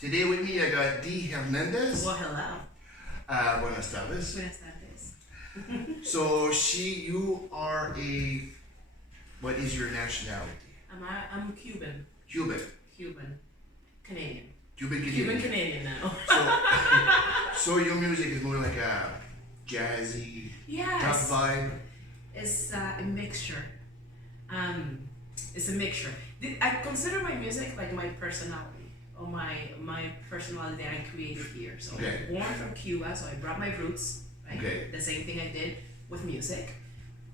Today with me I got DEE Hernandez. Well, hello. Buenas tardes. Buenas tardes. So you are what is your nationality? I'm Cuban. Cuban. Canadian. Cuban Canadian now. So your music is more like a jazzy rock vibe? It's a mixture. It's a mixture. I consider my music like my personality, or my personality that I created here. So I'm born from Cuba, so I brought my roots, right? Okay. The same thing I did with music.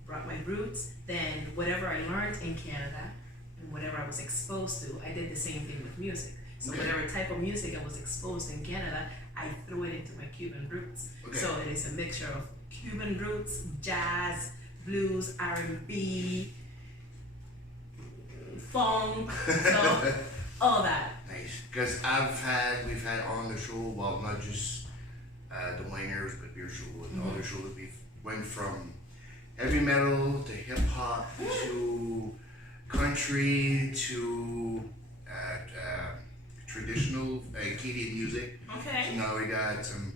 Brought my roots, then whatever I learned in Canada and whatever I was exposed to, I did the same thing with music. So whatever type of music I was exposed in Canada, I threw it into my Cuban roots. So it is a mixture of Cuban roots, jazz, blues, R&B, funk, so all that. Nice, because we've had on the show, well, not just the WINERS, but your show and other shows. We went from heavy metal to hip hop to country to traditional Canadian music. Okay. So now we got some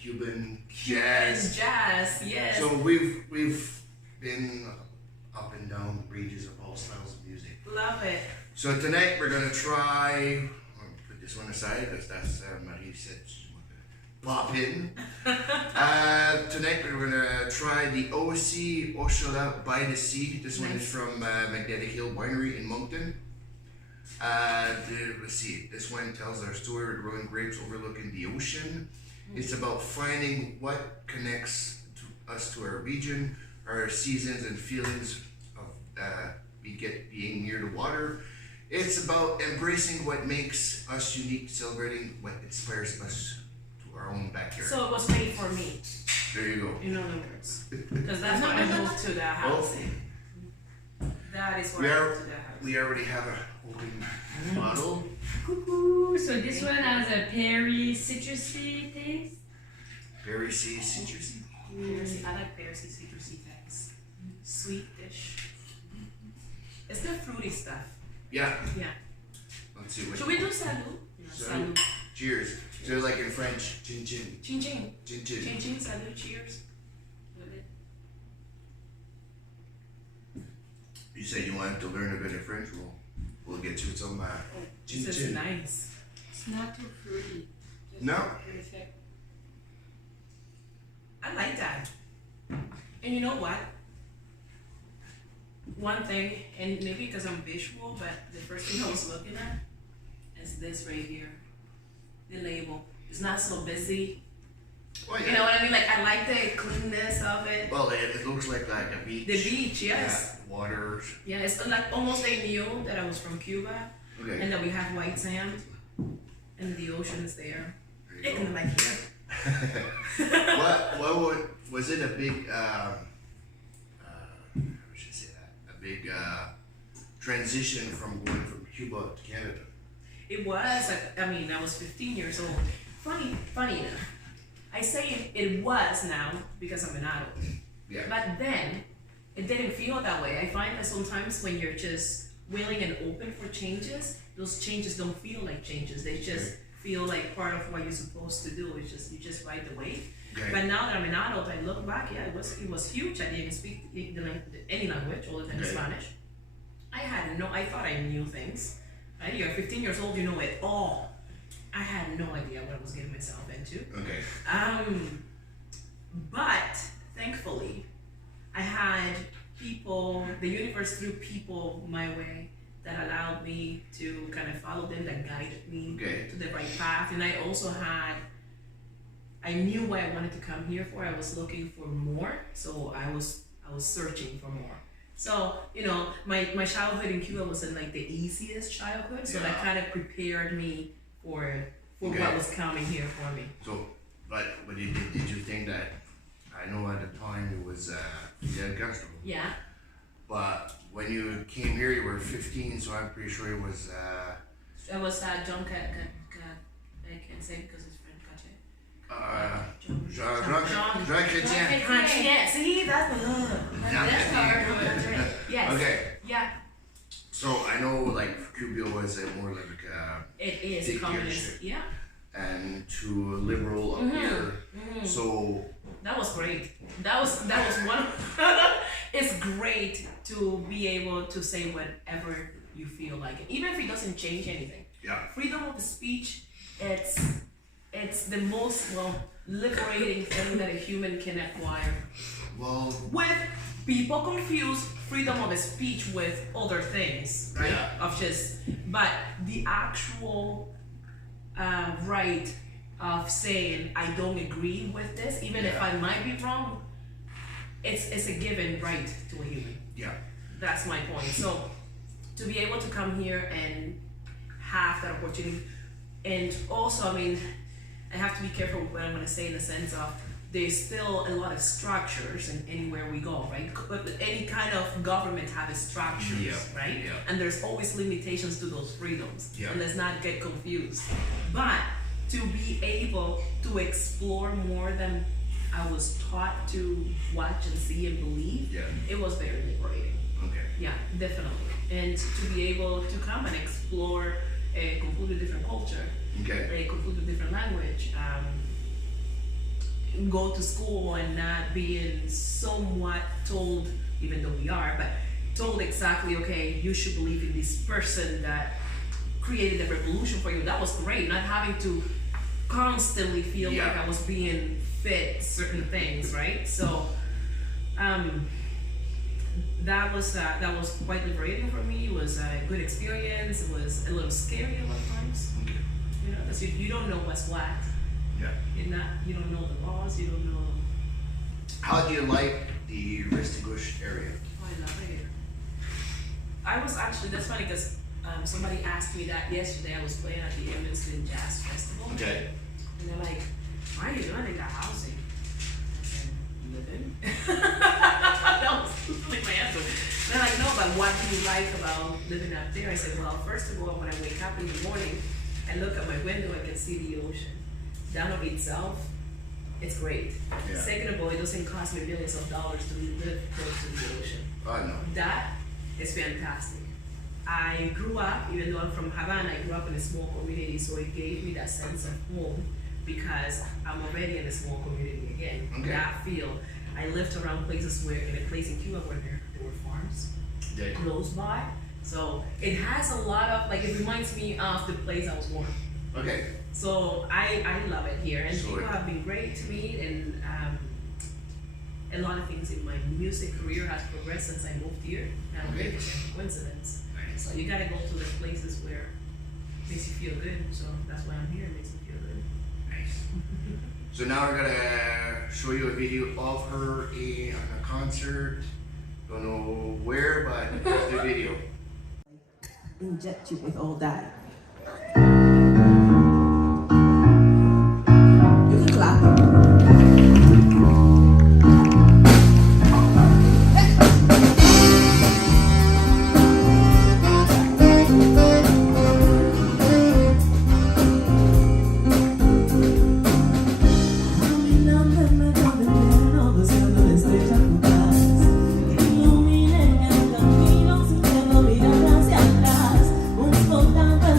Cuban jazz, yes. So we've been up and down the ranges of all styles of music. Love it. So tonight we're gonna try. I'll put this one aside because that's Marie said she wanted to pop in. Tonight we're gonna try the OC Oshala by the Sea. This one is from Magnetic Hill Winery in Moncton. Let's see. This one tells our story of growing grapes overlooking the ocean. It's about finding what connects us to our region, our seasons and feelings of being near the water. It's about embracing what makes us unique, celebrating what inspires us to our own backyard. So it was made for me. There you go. In other words, because that's why I moved to that house. That is why I moved to that house. We already have a open bottle. Cuckoo. So this one has a berry citrusy taste. Berry seed citrusy. I like berry citrusy things. Sweet-ish. It's the fruity stuff. Yeah. Yeah. Let's see. Should we do salut? Salut. Cheers. So like in French, chin chin. Chin chin. Chin chin. Chin chin, salut, cheers. You said you wanted to learn a bit of French. We'll get you some chin This chin. is nice. It's not too fruity. Just No. perfect. I like that. And you know what? One thing, and maybe because I'm visual, but the first thing I was looking at is this right here. The label. It's not so busy. Well, You know what I mean? Like, I like the cleanness of it. Well, it looks like a beach. The beach, yes. Yeah, water. Yeah, it's like almost they knew that I was from Cuba Okay. and that we have white sand and the ocean is there. There you And like here. was it a big how should I say that? A big transition from going from Cuba to Canada? It was, I mean, I was 15 years old. Funny enough. I say it was now because I'm an adult. Yeah. But then, it didn't feel that way. I find that sometimes when you're just willing and open for changes, those changes don't feel like changes. They just feel like part of what you're supposed to do. It's just, you just ride the wave. Okay. But now that I'm an adult, I look back, yeah, it was huge. I didn't even speak any language other than Spanish. I thought I knew things. Right? You're 15 years old, you know it all. I had no idea what I was getting myself into. Okay. But thankfully, I had people, the universe threw people my way that allowed me to kind of follow them, that guided me to the right path. And I also I knew what I wanted to come here for. I was looking for more, so I was searching for more. So, you know, my childhood in Cuba wasn't like the easiest childhood, so that kind of prepared me for what was coming here for me. So, but did you think that? I know at the time it was Fidel Castro. Yeah. But when you came here, you were 15, so I'm pretty sure it was. It was John I can't say because it's French. Jean Chrétien. See, that's hard. Yes. Okay. Yeah. So I know like Cuba was more like It is dictatorship. communist. Yeah. And to a liberal up here. So that was great. That was one. It's great to be able to say whatever you feel like it, even if it doesn't change anything. yeah, Freedom of speech, it's the most liberating thing that a human can acquire. well, With people confuse freedom of speech with other things, right? Yeah. Of just, but the actual right of saying I don't agree with this, even if Yeah. I might be wrong, it's a given right to a human. yeah, That's my point. So to be able to come here and have that opportunity, and also, I mean, I have to be careful with what I'm going to say in the sense of there's still a lot of structures in anywhere we go, right? Any kind of government have its structures, Yeah. right? Yeah. And there's always limitations to those freedoms. Yeah. And let's not get confused. But to be able to explore more than I was taught to watch and see and believe, yeah, it was very liberating. okay, Yeah, definitely. And to be able to come and explore a completely different culture, okay, a completely different language, go to school and not being somewhat told, even though we are, but told exactly, okay, you should believe in this person that created the revolution for you. That was great. Not having to constantly feel Yeah. like I was being fed certain things, right? So, that was quite liberating for me. It was a good experience. It was a little scary a lot of times, okay, you know, because you don't know what's what. yeah. You don't know the laws. You don't know. How do you like the restigouche area? Oh, I love it. I was actually, that's funny because somebody asked me that yesterday. I was playing at the Evanston Jazz Festival, Okay, and they're like, "Why are you doing? They got housing." I said, "Living." That was really my answer. And they're like, "No, but what do you like about living out there?" I said, "Well, first of all, when I wake up in the morning, I look at my window, I can see the ocean. That of itself, it's great. Yeah. Second of all, it doesn't cost me millions of dollars to live close to the ocean. I know. That is fantastic. I grew up, even though I'm from Havana, I grew up in a small community, so it gave me that sense of home because I'm already in a small community again. Okay. That feel. I lived around places where, in a place in Cuba where there were farms Yeah. close by. So it has a lot of, like, it reminds me of the place I was born. Okay, So I love it here, and So people it- have been great to me, and a lot of things in my music career has progressed since I moved here. And I don't think it's a coincidence. nice. So you gotta go to the places where it makes you feel good. So that's why I'm here. It makes me feel good. Nice. So now we're gonna show you a video of her on a concert. Don't know where, but here's the video. Inject you with all that. You can clap. Ilumina el camino sin que no mirar hacia atrás. Un soldado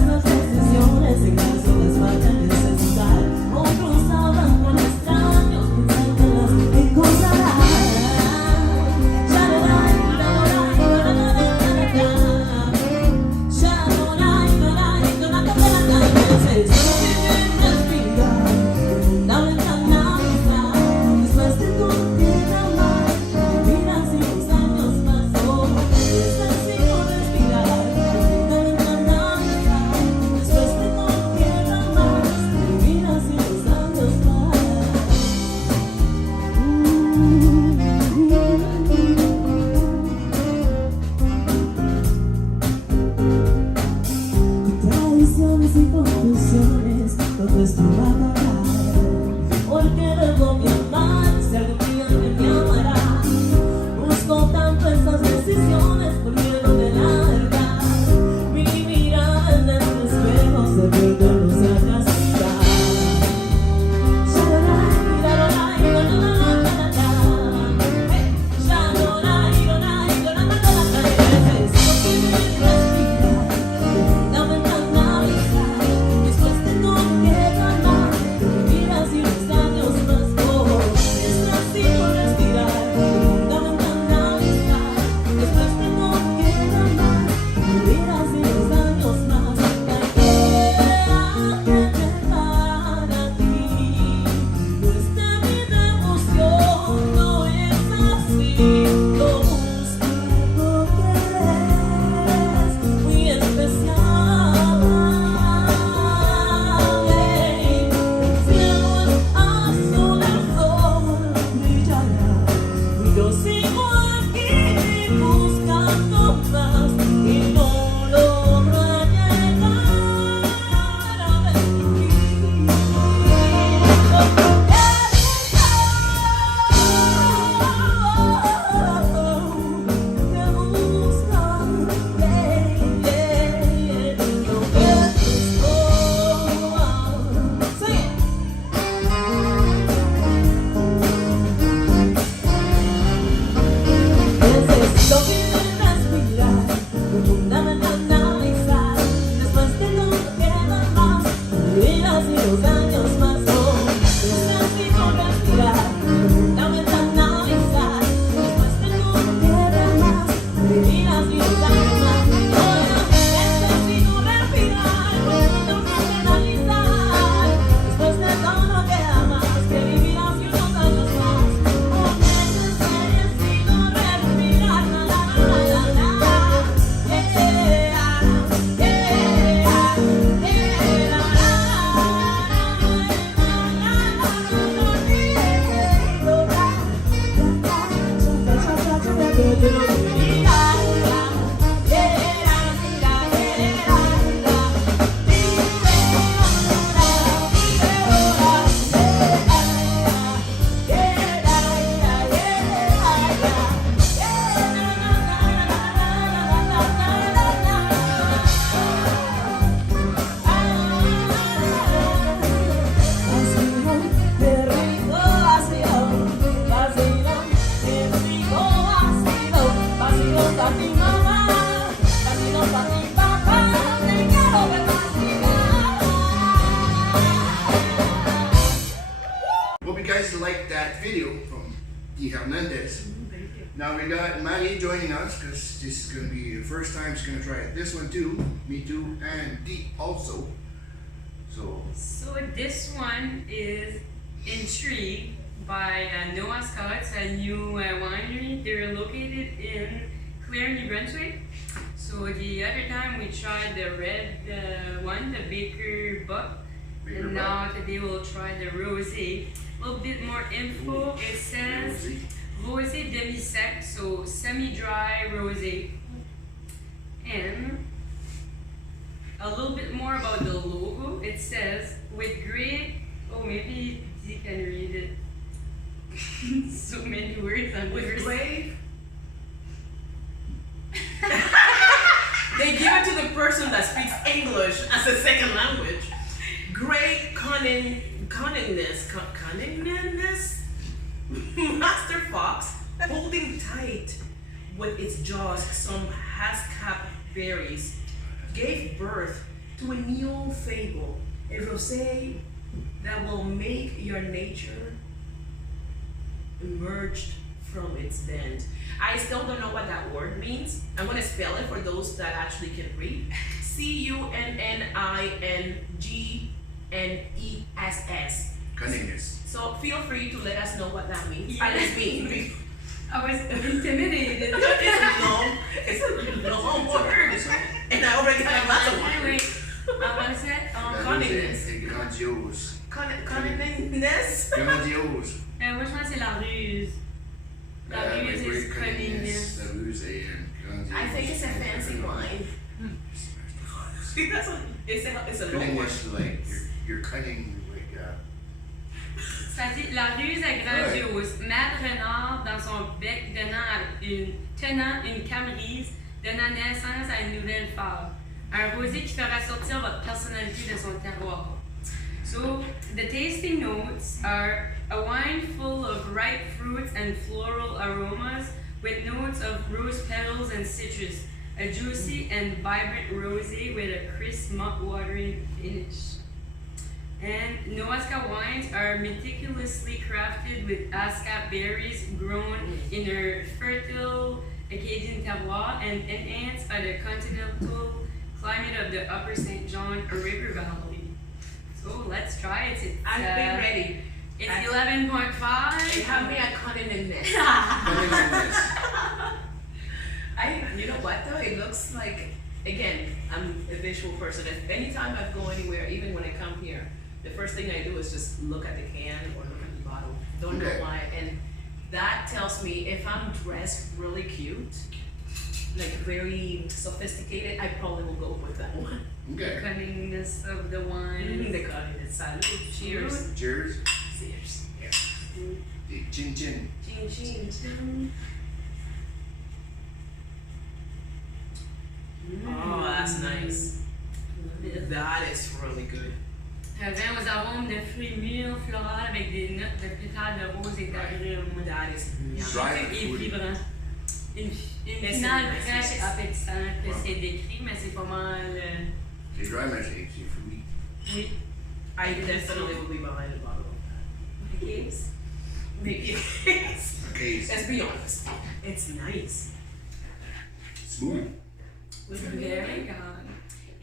liked that video from DEE Hernandez. Thank you. Now we got Maddie joining us because this is going to be the first time she's going to try it. This one too, me too, and Dee also. So this one is Intrigue by Noah Scott. It's a new winery. They're located in Clare, New Brunswick. So the other time we tried the red one, the Baker Buck. And now today we'll try the rosé. A little bit more info. It says rosé demi-sec, so semi-dry rosé. And a little bit more about the logo. It says with great. Oh, maybe you can read it. So many words on With yours. great. They give it to the person that speaks English as a second language. Great cunningness, Master Fox, holding tight with its jaws some Haskap berries, gave birth to a new fable, a rosé that will make your nature emerged from its bend. I still don't know what that word means. I'm gonna spell it for those that actually can read. Cunningness. cunningness. So feel free to let us know what that means. I just mean, I was intimidated. it's a long word, and I already have lots of words. What is it? Cunningness. Grandiose. Cunningness. Grandiose. Moi je pense que c'est la ruse. La ruse is cunningness. La ruse and grandiose. I think it's a fancy wine. It's a long Cunning word. is like you're cunning like. Ça dit la ruse est grandiose. Mad renard dans son bec tenant une camerise, donnant naissance à une nouvelle fable. Un rosé qui fera sortir votre personnalité de son terroir. So the tasting notes are a wine full of ripe fruits and floral aromas with notes of rose petals and citrus. A juicy and vibrant rosé with a crisp mouth-watering finish. And Noaska wines are meticulously crafted with Ascap berries grown in a fertile Acadian terroir and enhanced by the continental climate of the Upper St. John River Valley. So let's try it. I've been ready. It's 11.5. They have me at cunningness. You know what though? It looks like, again, I'm a visual person. If anytime I go anywhere, even when I come here, the first thing I do is just look at the can or look at the bottle. Don't know why. And that tells me if I'm dressed really cute, like very sophisticated, I probably will go with that one. Okay. Cunningness of the wine. The cunningness. Salud. Cheers. Cheers. Cheers. Yeah. The chin chin. Chin chin. Oh, that's nice. That is really good. Un vin aux arômes de fruits mûrs, floral avec des notes de pétales de rose et d'agrumes. That is Dry Et food. vibrant. Une Mais finale c'est- fraîche et appétissante. C'est décrit, mais c'est pas mal. C'est dry magic, c'est fruit. Oui. I definitely will be behind a bottle of that. Cakes. Maybe. Okay. Let's be honest. It's nice. Smooth. Very good.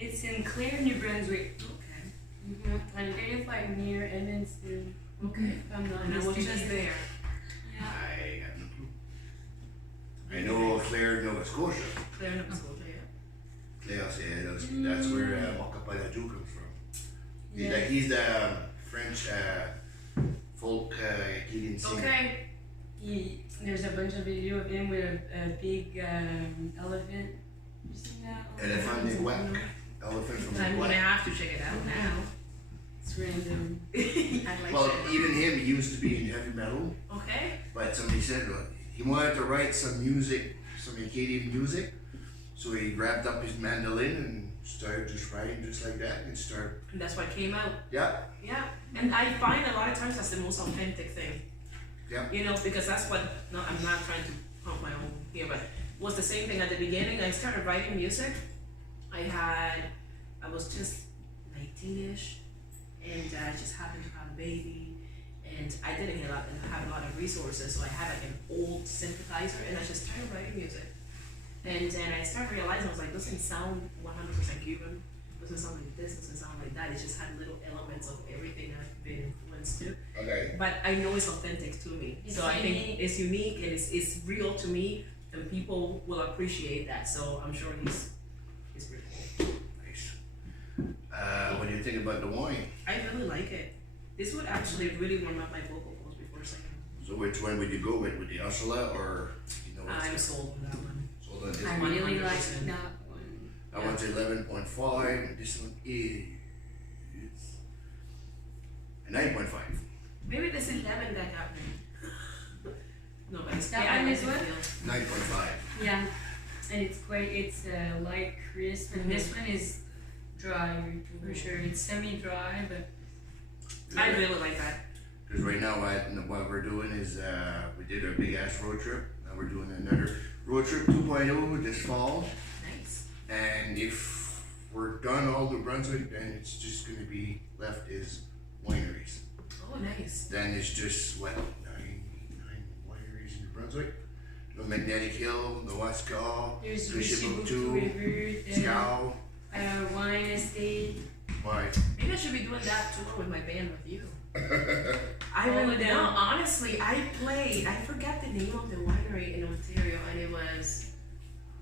It's in Clare, New Brunswick. Okay. And it's like near Edmonton. Okay. If I'm not And I was just mistaken. there. Yeah. I have no clue. I know Clare, Nova Scotia. Claire Nova Scotia, yeah. Clare, yeah, that's where Mocapalaju comes from. Yeah. He's the French folk Acadian singer. Okay. There's a bunch of video of him with a big elephant. You seen that? Elephant in Whack. Elephant from I'm the gonna Whack. have to check it out now. It's random. I like Well, that. even him, he used to be in heavy metal, Okay. but somebody said he wanted to write some music, some Acadian music, so he grabbed up his mandolin and started just writing just like that and started, And that's what came out. yeah, Yeah. And I find a lot of times that's the most authentic thing. Yeah. You know, because that's what, no, I'm not trying to pump my own here, but was the same thing at the beginning. I started writing music. I was just 19-ish, and I just happened to have a baby, and and I didn't have a lot of resources, so I had like an old synthesizer, and I just started writing music. And then I started realizing, I was like, doesn't sound 100% Cuban, doesn't sound like this, doesn't sound like that. It just had little elements of everything I've been influenced to. Okay. But I know it's authentic to me. It's so I think unique. it's unique and it's real to me, and people will appreciate that. So I'm sure he's pretty cool. Nice. What do you think about the wine? I really like it. This would actually really warm up my vocal cords before singing. So which one would you go with the Ursula or you know? I'm sold on that one. Sold on this I one. really like 100%. that one. That one's 11.5. This one is a 9.5. Maybe this 11 that got me. No, but it's That one is what? 9.5. Yeah, and it's light crisp, and this one is dry for sure. It's semi-dry, but I really like that. Because right now, what we're doing is we did a big ass road trip. Now we're doing another road trip 2.0 this fall. Nice. And if we're done all New Brunswick, then it's just going to be left is wineries. Oh, nice. Then it's just nine wineries in New Brunswick. No Magnetic Hill, no Wascall, there's Bishop Restigouche River, Scow. Wine Estate. Why? Maybe I should be doing that tour with my band with you. I All really of them. know. Honestly, I forgot the name of the winery in Ontario, and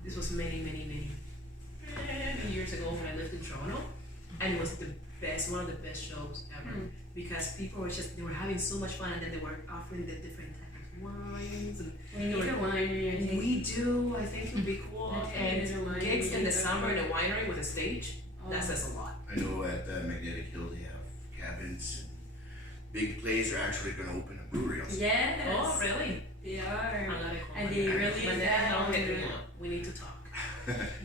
this was many years ago when I lived in Toronto, and it was one of the best shows ever, because people they were having so much fun, and then they were offering the different types of wines, and We need a winery, I think. we do. I think it would be cool. I think And there's a winery gigs in the in summer in a Vancouver. winery with a stage, that says a lot. I know at Magnetic Hill they have cabins and big place. They're actually going to open a brewery also. Yes. Oh, really? They are. I'm gonna call And my they dad. released My dad that don't on hit me the- up. We need to talk.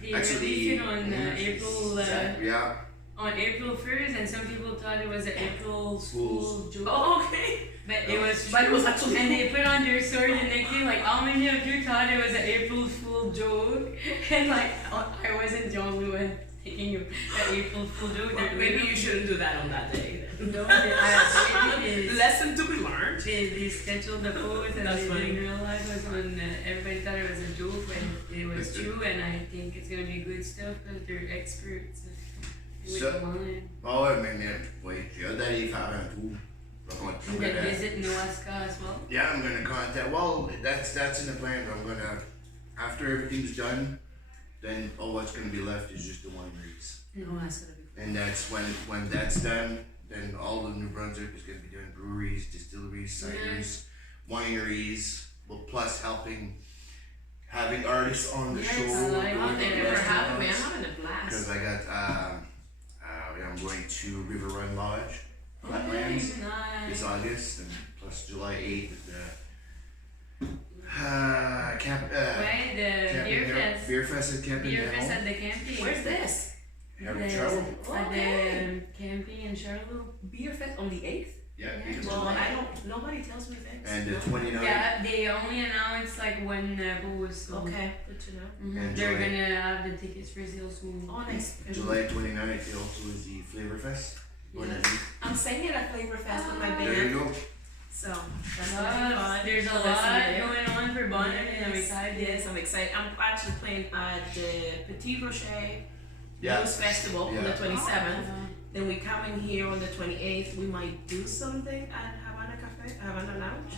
They Actually, released it on April yeah. on April 1st, and some people thought it was an April Fool's joke. Oh, okay. But it was But it true. was actually And they put on their story the next day, like, how many of you thought it was an April Fool joke? And like, I wasn't the only one thinking of an April Fool joke. Well, maybe you shouldn't do that on that day. No, they Lesson to be learned. they scheduled the post, and That's they funny. didn't realize it was on. Everybody thought it was a joke, but it was true. And I think it's gonna be good stuff because they're experts with So- wine. Ja, men jag där i faran too. I'm gonna visit Noaska as well. Yeah, I'm gonna contact. Well, that's in the plan. I'm gonna after everything's done, then all what's gonna be left is just the wineries. That's gonna be cool. And that's when that's done, then all of New Brunswick is gonna be doing breweries, distilleries, ciders, wineries. Well, plus having artists on the Yes, show. I like Oh, thank you for having me. I'm restaurants. having a Because blast. I got I'm going to River Run Lodge, Flatlands, this Nice. August, and plus July 8th at the Camp. Right, the Camping beer Hill- fest. Beer Fest at Camping Beer fest Hill. at the camping. Where's this? Have There's- trouble? At Okay. the camping in Charlotte. Beer fest on the 8th? Yeah. Yeah. because Well, July. nobody tells me things. And the 29th. Yeah, they only announced like when booze. So Okay, good to know. And They're July. gonna have the tickets for sale soon. Oh, nice. July 29th it also is the Flavor Fest. Yes. I'm singing at Flavor Fest with my There band, you go. so that's gonna be fun. There's a So lot that's it. going on for Bonner, and I'm Yes, excited. Yes, I'm excited. I'm actually playing at the Petit Rocher Yeah. Blues Festival on the Yeah. 27th. Then we come in here on the 28th. We might do something at Havana Lounge.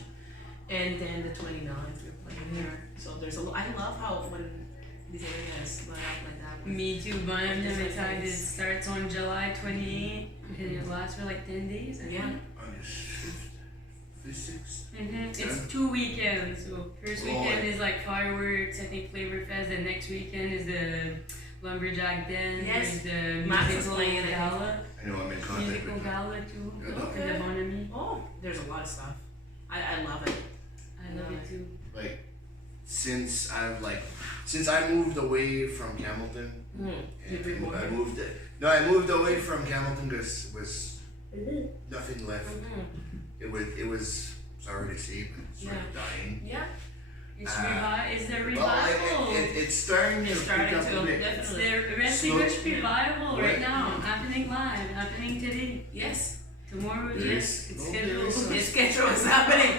And then the 29th we're playing here. So there's a lot. I love how when these areas line up like that. Me too, Bonner. I'm Different excited. It things. starts on July 28th, and it lasts for like 10 days. I think. Yeah. August 5th, 6th. It's 2 weekends. So first weekend is like fireworks. I think Flavor Fest. The next weekend is the Lumberjack Den. Yes. There's the Max is musical playing it. gala. I know I'm in contact Musical with them. gala too. Good. For the Bonami. Oh, there's a lot of stuff. I love it. I love it too. Like since I moved away from Hamilton. You've been more I moved away from Hamilton because it was nothing left. It was sorry to say, but it's sort of dying. Yeah. It's it's the Well, revival. it's starting to It's starting pick up to, a bit. It's definitely. the Restigouche Slow- revival Right. right now, happening live, happening today. Yes. Tomorrow, There yes, is- it's oh, scheduled. there is some- It's scheduled, it's happening.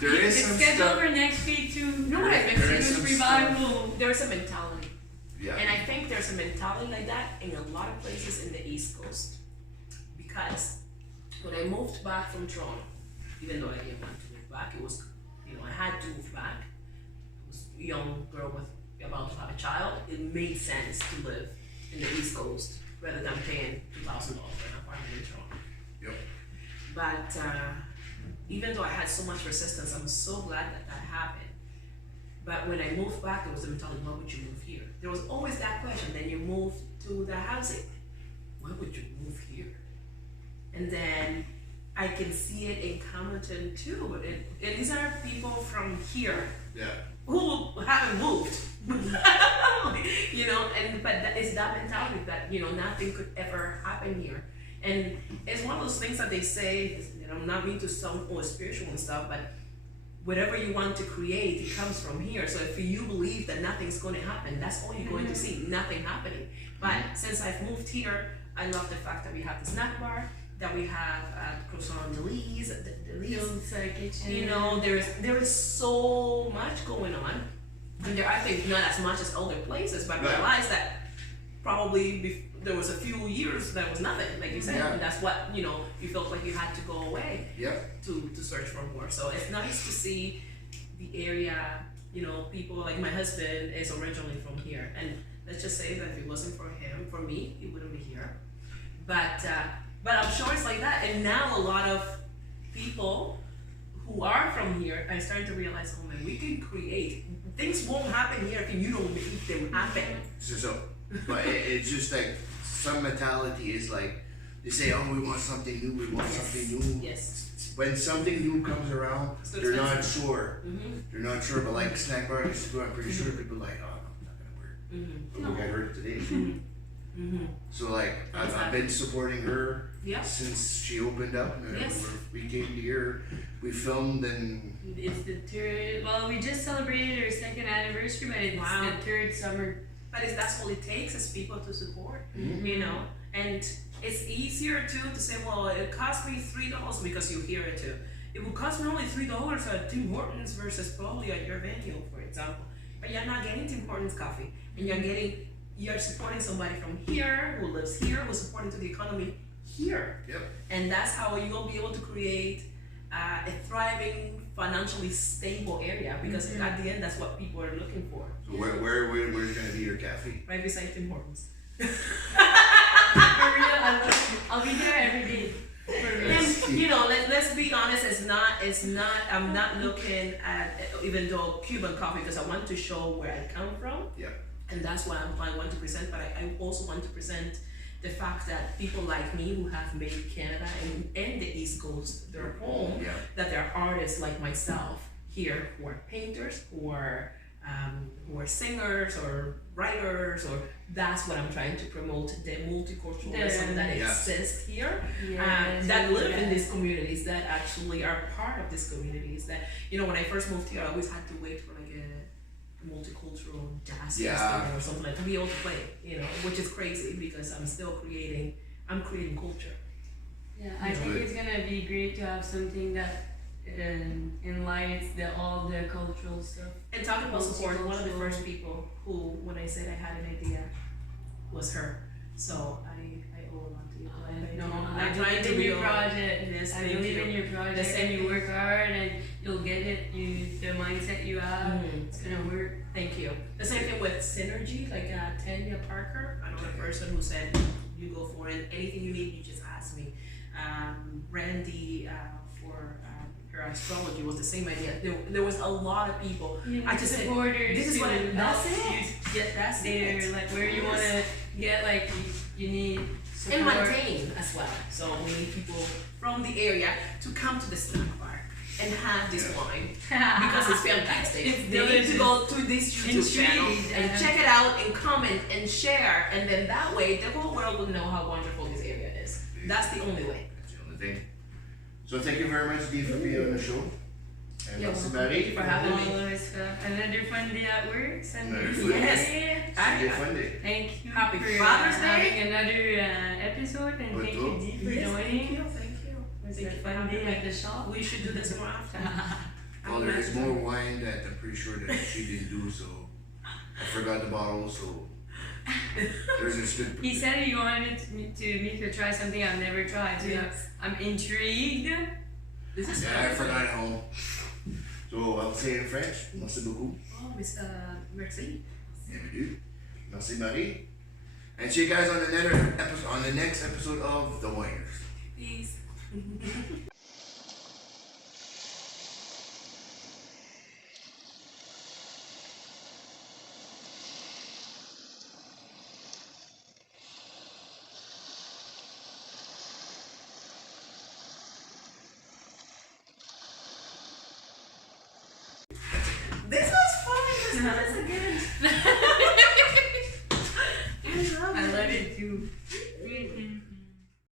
There is It's some scheduled stuff. for next week too. You know what I think? There is Restigouche some revival. There's a mentality. Yeah. And I think there's a mentality like that in a lot of places in the East Coast. Because when I moved back from Toronto, even though I didn't want to move back, it was, I had to move back. I was a young girl with about to have a child. It made sense to live in the East Coast rather than paying $2,000 for an apartment in Toronto. Yep. But even though I had so much resistance, I'm so glad that happened. But when I moved back, there was a mentality, why would you move here? There was always that question. Then you move to the housing. Why would you move here? And then I can see it in Hamilton too. And these are people from here Yeah. who haven't moved. But it's that mentality that, nothing could ever happen here. And it's one of those things that they say, not mean to sound all spiritual and stuff, but whatever you want to create, it comes from here. So if you believe that nothing's going to happen, that's all you're going to see, nothing happening. But since I've moved here, I love the fact that we have the snack bar, that we have croissant Delise, kitchen. There is so much going on. And there, I think, not as much as other places, but I realized that probably there was a few years that was nothing, like you said, and that's what, you felt like you had to go away to search for more. So it's nice to see the area, people, like my husband is originally from here, and let's just say that if it wasn't for him, for me, he wouldn't be here. But I'm sure it's like that, and now a lot of people who are from here are starting to realize, oh man, we can create. Things won't happen here if you don't make them happen. But it's just like some mentality is like they say, oh, we want something new, we want something new. Yes. When something new comes around, they're not sure. They're not sure, but like snack bar, I'm pretty sure people are like, oh no, it's not gonna work. But look, I heard it today. So like I've been supporting her since she opened up. We came to here, we filmed, and it's the third. Well, we just celebrated our second anniversary, but it's the third summer. But that's all it takes is people to support, and it's easier too to say, well, it cost me $3 because you hear it too. It will cost me only $3 at Tim Hortons versus probably at your venue, for example. But you're not getting Tim Hortons coffee, and you're supporting somebody from here who lives here, who's supporting to the economy here. Yep. And that's how you'll be able to create a thriving, financially stable area, because at the end, that's what people are looking for. So where's gonna be your cafe? Right beside Tim Hortons. For real, I'll be there every day. For real. And let's be honest, it's not. I'm not looking at, even though Cuban coffee, because I want to show where I come from. Yeah. And that's what I want to present, but I also want to present the fact that people like me who have made Canada and the East Coast their home, that there are artists like myself here who are painters, who are singers or writers, or that's what I'm trying to promote, the multiculturalism that exists here, that live in these communities, that actually are part of these communities. That, when I first moved here, I always had to wait for like a multicultural jazz festival or something, like to be able to play, which is crazy because I'm still creating culture. Yeah, I think it's gonna be great to have something that enlightens all the cultural stuff. And talking about support, one of the first people who, when I said I had an idea, was her. So I owe a lot to you. I believe in your project. Yes, I believe in your project, and you work hard, and you'll get it. The mindset you have, it's gonna work. Thank you. The same thing with Synergy, like Tanya Parker, another person who said, you go for it. Anything you need, you just ask me. Randy for her astrology was the same idea. There was a lot of people. I just said, this is what that's it. Yeah, that's it. Like where you wanna get, like you need support. And maintain as well. So we need people from the area to come to the snack bar and have this wine because it's fantastic. They need to go to this YouTube channel and check it out and comment and share, and then that way the whole world will know how wonderful this area is. That's the only way. That's the only thing. So thank you very much, Dee, for being on the show. And Thank you for having me. Another fun day at work. Yes. Fun day. Thank you. Happy for Father's Day. having another episode, and thank you, Dee, for joining. Thank you. Was it a fun day at the shop? We should do this more often. Well, there is more wine that I'm pretty sure that she didn't do, so I forgot the bottle, so there's this good. He said he wanted me to try something I've never tried. So Yes. I'm intrigued. This is Yeah, I forgot at home. So I'll say it in French. Merci beaucoup. Oh, merci. Bienvenue. Merci Marie. And see you guys on the next episode of The Winers. Peace. This was fun. Let's do this again.